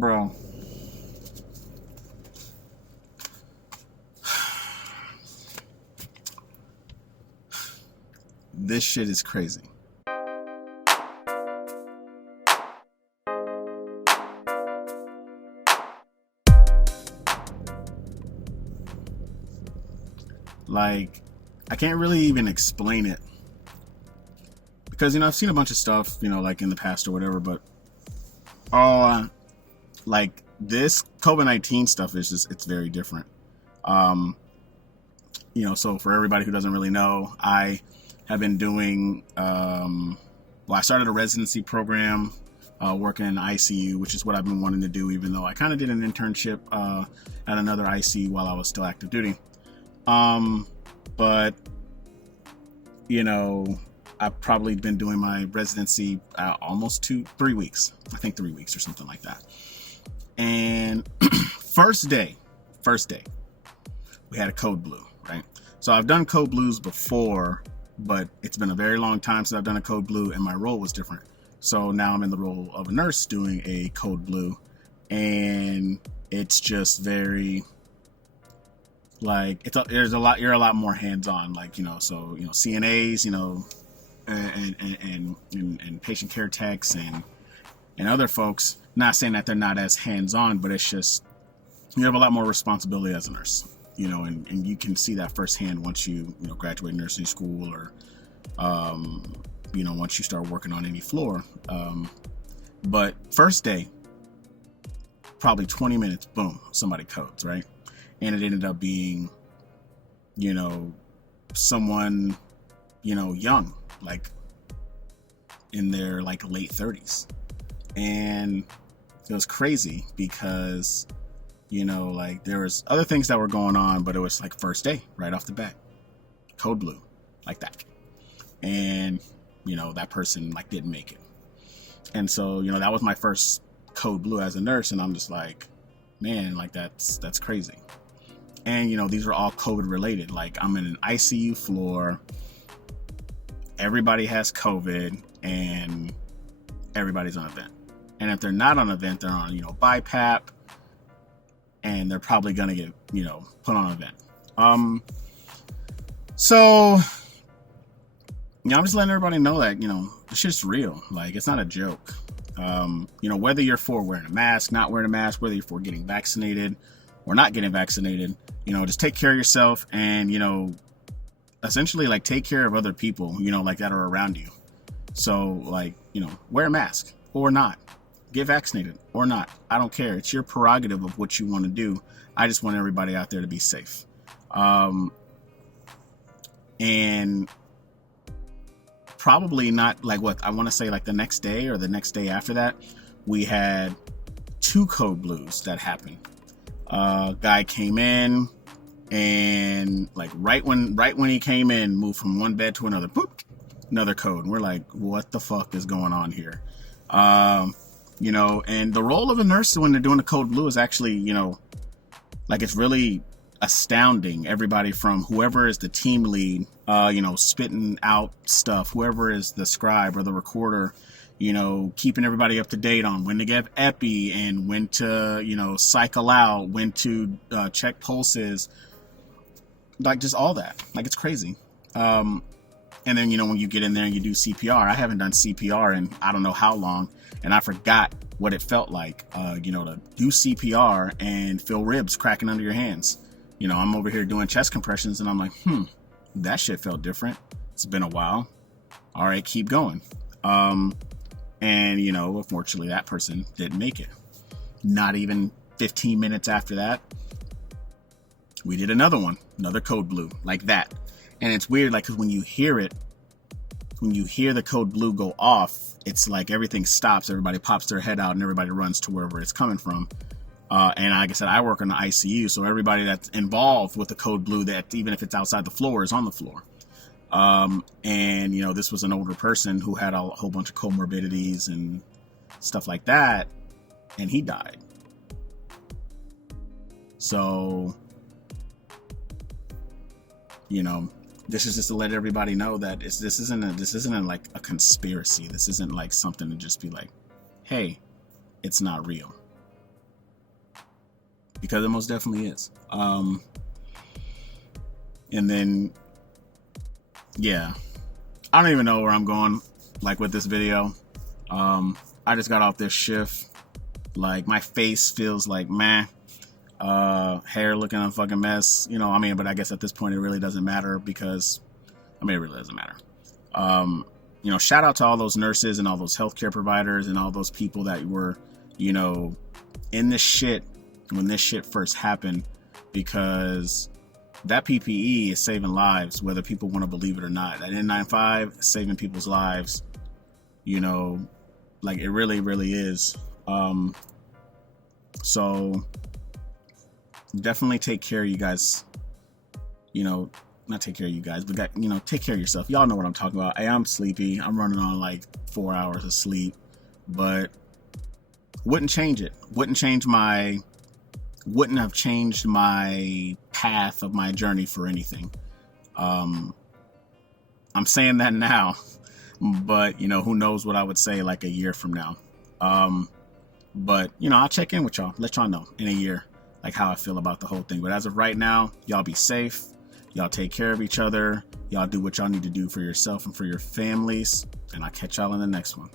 Bro. This shit is crazy. Like, I can't really even explain it. Because, I've seen a bunch of stuff, like in the past or whatever, but like this COVID-19 stuff is just, it's very different. So for everybody who doesn't really know, I have been doing, I started a residency program, working in ICU, which is what I've been wanting to do, even though I kind of did an internship at another ICU while I was still active duty. But, I've probably been doing my residency almost 3 weeks. I think 3 weeks or something like that. And first day, we had a code blue, right? So I've done code blues before, but it's been a very long time since I've done a code blue, and my role was different. So now I'm in the role of a nurse doing a code blue, and it's just very, like, you're a lot more hands-on, like, so, CNAs, and patient care techs and other folks, not saying that they're not as hands-on, but it's just, you have a lot more responsibility as a nurse, and you can see that firsthand once you, graduate nursing school or, once you start working on any floor. But first day, probably 20 minutes, boom, somebody codes, right? And it ended up being, someone, young, like in their like late 30s. And it was crazy because, like there was other things that were going on, but it was like first day, right off the bat, code blue, like that. And, that person like didn't make it. And so, that was my first code blue as a nurse. And I'm just like, man, like that's crazy. And, these are all COVID related. Like I'm in an ICU floor. Everybody has COVID and everybody's on a vent. And if they're not on a vent, they're on, BiPAP, and they're probably going to get, put on a vent. So, I'm just letting everybody know that, this shit's real. Like, it's not a joke. Whether you're for wearing a mask, not wearing a mask, whether you're for getting vaccinated or not getting vaccinated, just take care of yourself and, essentially like take care of other people, like that are around you. So like, wear a mask or not, get vaccinated or not. I don't care. It's your prerogative of what you want to do. I just want everybody out there to be safe. And probably not like what I want to say, like the next day or the next day after that, we had 2 code blues that happened. Guy came in and like right when he came in, moved from one bed to another, boop, another code. And we're like, what the fuck is going on here? And the role of a nurse when they're doing the code blue is actually, like it's really astounding. Everybody from whoever is the team lead, spitting out stuff, whoever is the scribe or the recorder, keeping everybody up to date on when to give epi and when to, cycle out, when to check pulses, like just all that. Like it's crazy. And then, when you get in there and you do CPR, I haven't done CPR in I don't know how long, and I forgot what it felt like, to do CPR and feel ribs cracking under your hands. I'm over here doing chest compressions and I'm like, that shit felt different. It's been a while. All right, keep going. And, unfortunately that person didn't make it. Not even 15 minutes after that, we did another code blue like that. And it's weird, like, cause when you hear the code blue go off, it's like everything stops, everybody pops their head out and everybody runs to wherever it's coming from. And like I said, I work in the ICU, so everybody that's involved with the code blue, that even if it's outside the floor, is on the floor. And this was an older person who had a whole bunch of comorbidities and stuff like that, and he died. So, this is just to let everybody know that this isn't like a conspiracy. This isn't like something to just be like, hey, it's not real. because it most definitely is. And then, yeah, I don't even know where I'm going, like, with this video. I just got off this shift. Like, my face feels like meh. Hair looking a fucking mess. You know, I mean, but I guess at this point it really doesn't matter because, I mean, it really doesn't matter. You know, shout out to all those nurses and all those healthcare providers and all those people that were, you know, in this shit when this shit first happened, because that PPE is saving lives, whether people want to believe it or not. That N95 is saving people's lives, you know, like it really, really is. So definitely take care of you guys, you know, not take care of you guys, but, you know, take care of yourself. Y'all know what I'm talking about. Hey, I'm sleepy. I'm running on like 4 hours of sleep, but wouldn't change it. Wouldn't have changed my path of my journey for anything. I'm saying that now, but, you know, who knows what I would say like a year from now. But, you know, I'll check in with y'all, let y'all know in a year, like how I feel about the whole thing. But as of right now, y'all be safe. Y'all take care of each other. Y'all do what y'all need to do for yourself and for your families. And I'll catch y'all in the next one.